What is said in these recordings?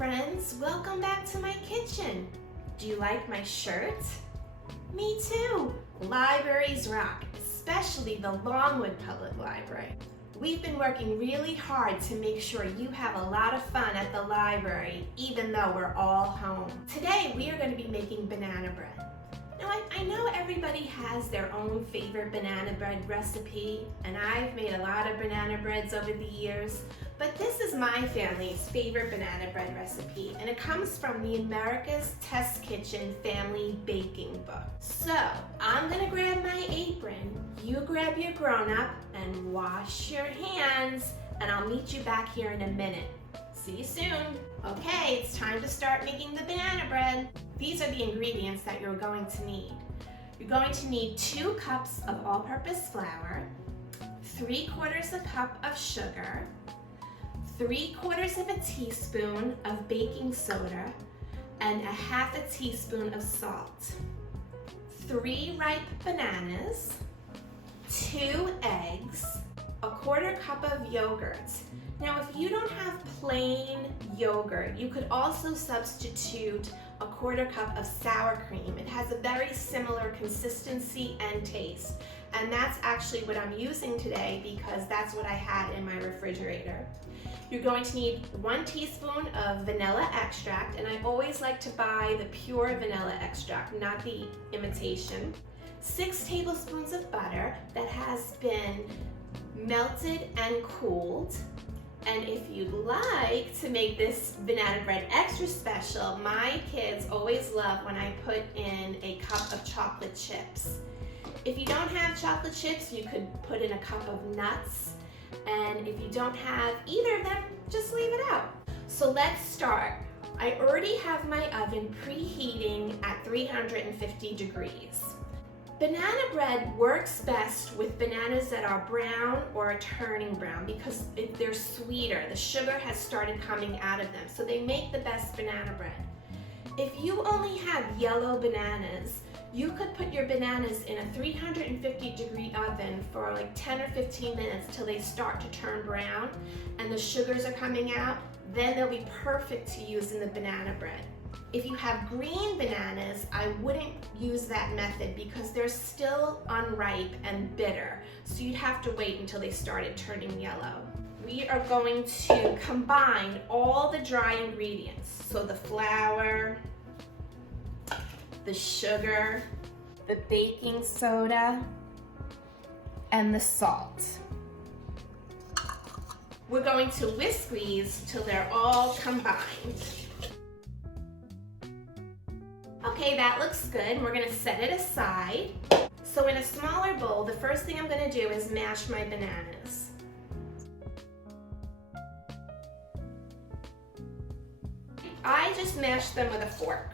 friends, welcome back to my kitchen. Do you like my shirt? Me too. Libraries rock, especially the Longwood Public Library. We've been working really hard to make sure you have a lot of fun at the library, even though we're all home. Today we are going to be making banana bread. Now I know everybody has their own favorite banana bread recipe, and I've made a lot of banana breads over the years, but this is my family's favorite banana bread recipe, and it comes from the America's Test Kitchen Family Baking Book. So I'm gonna grab my apron, you grab your grown-up, and wash your hands, and I'll meet you back here in a minute. See you soon. Okay, it's time to start making the banana bread. These are the ingredients that you're going to need. You're going to need 2 cups of all-purpose flour, 3/4 a cup of sugar, 3/4 of a teaspoon of baking soda, and 1/2 teaspoon of salt, 3 ripe bananas, 2 eggs, 1/4 cup of yogurt. Now, if you don't have plain yogurt, you could also substitute 1/4 cup of sour cream. It has a very similar consistency and taste. And that's actually what I'm using today because that's what I had in my refrigerator. You're going to need 1 teaspoon of vanilla extract, and I always like to buy the pure vanilla extract, not the imitation. 6 tablespoons of butter that has been melted and cooled. And if you'd like to make this banana bread extra special, my kids always love when I put in a cup of chocolate chips. If you don't have chocolate chips, you could put in a cup of nuts. And if you don't have either of them, just leave it out. So let's start. I already have my oven preheating at 350 degrees. Banana bread works best with bananas that are brown or turning brown because they're sweeter. The sugar has started coming out of them, so they make the best banana bread. If you only have yellow bananas, you could put your bananas in a 350 degree oven for like 10 or 15 minutes till they start to turn brown and the sugars are coming out. Then they'll be perfect to use in the banana bread. If you have green bananas, I wouldn't use that method because they're still unripe and bitter. So you'd have to wait until they started turning yellow. We are going to combine all the dry ingredients. So the flour, the sugar, the baking soda, and the salt. We're going to whisk these till they're all combined. Okay, that looks good. We're gonna set it aside. So in a smaller bowl, the first thing I'm gonna do is mash my bananas. I just mashed them with a fork.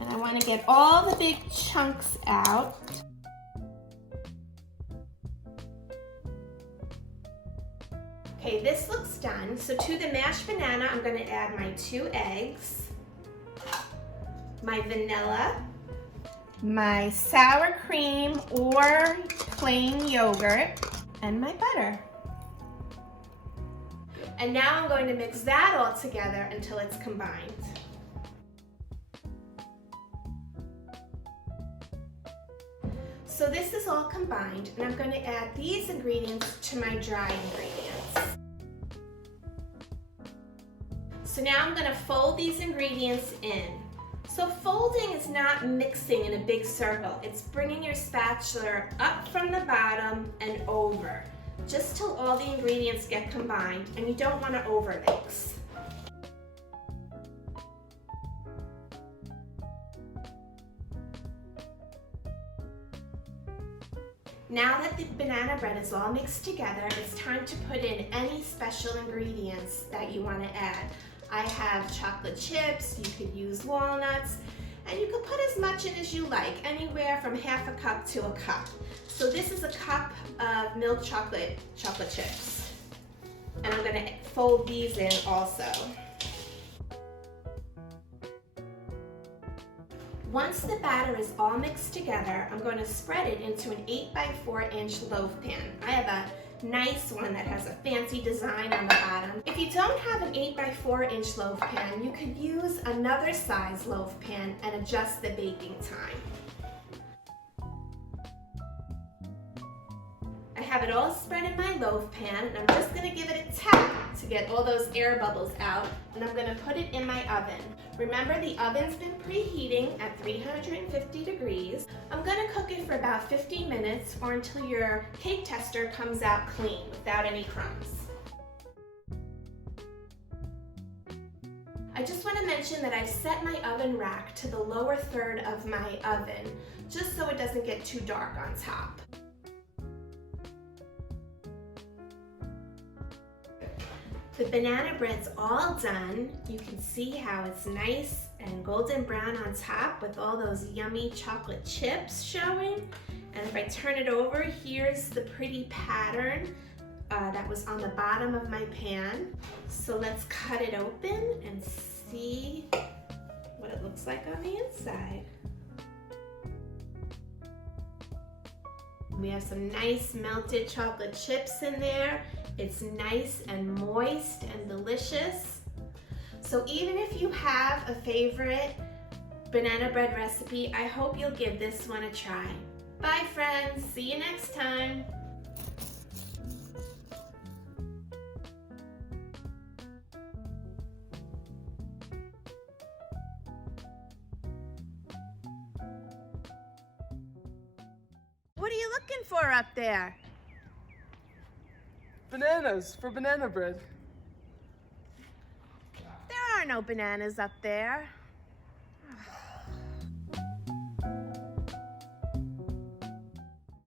And I wanna get all the big chunks out. Okay, this looks done. So to the mashed banana, I'm gonna add my 2 eggs, my vanilla, my sour cream or plain yogurt, and my butter. And now I'm going to mix that all together until it's combined. So this is all combined, and I'm going to add these ingredients to my dry ingredients. So now I'm going to fold these ingredients in. So folding is not mixing in a big circle. It's bringing your spatula up from the bottom and over, just till all the ingredients get combined, and you don't want to overmix. Now that the banana bread is all mixed together, it's time to put in any special ingredients that you want to add. I have chocolate chips, you could use walnuts, and you could put as much in as you like, anywhere from 1/2 cup to a cup. So this is a cup of milk chocolate chips. And I'm going to fold these in also. Once the batter is all mixed together, I'm going to spread it into an 8 by 4 inch loaf pan. I have a nice one that has a fancy design on the bottom. If you don't have an 8x4-inch loaf pan, you could use another size loaf pan and adjust the baking time. I have it all spread in my loaf pan, and I'm just going to give it a tap to get all those air bubbles out, and I'm going to put it in my oven. Remember, the oven's been preheating at 350 degrees. I'm going to cook it for about 15 minutes or until your cake tester comes out clean without any crumbs. I just want to mention that I've set my oven rack to the lower third of my oven, just so it doesn't get too dark on top. The banana bread's all done. You can see how it's nice and golden brown on top with all those yummy chocolate chips showing. And if I turn it over, here's the pretty pattern that was on the bottom of my pan. So let's cut it open and see what it looks like on the inside. We have some nice melted chocolate chips in there. It's nice and moist and delicious. So even if you have a favorite banana bread recipe, I hope you'll give this one a try. Bye friends, see you next time. What are you looking for up there? Bananas for banana bread. There are no bananas up there.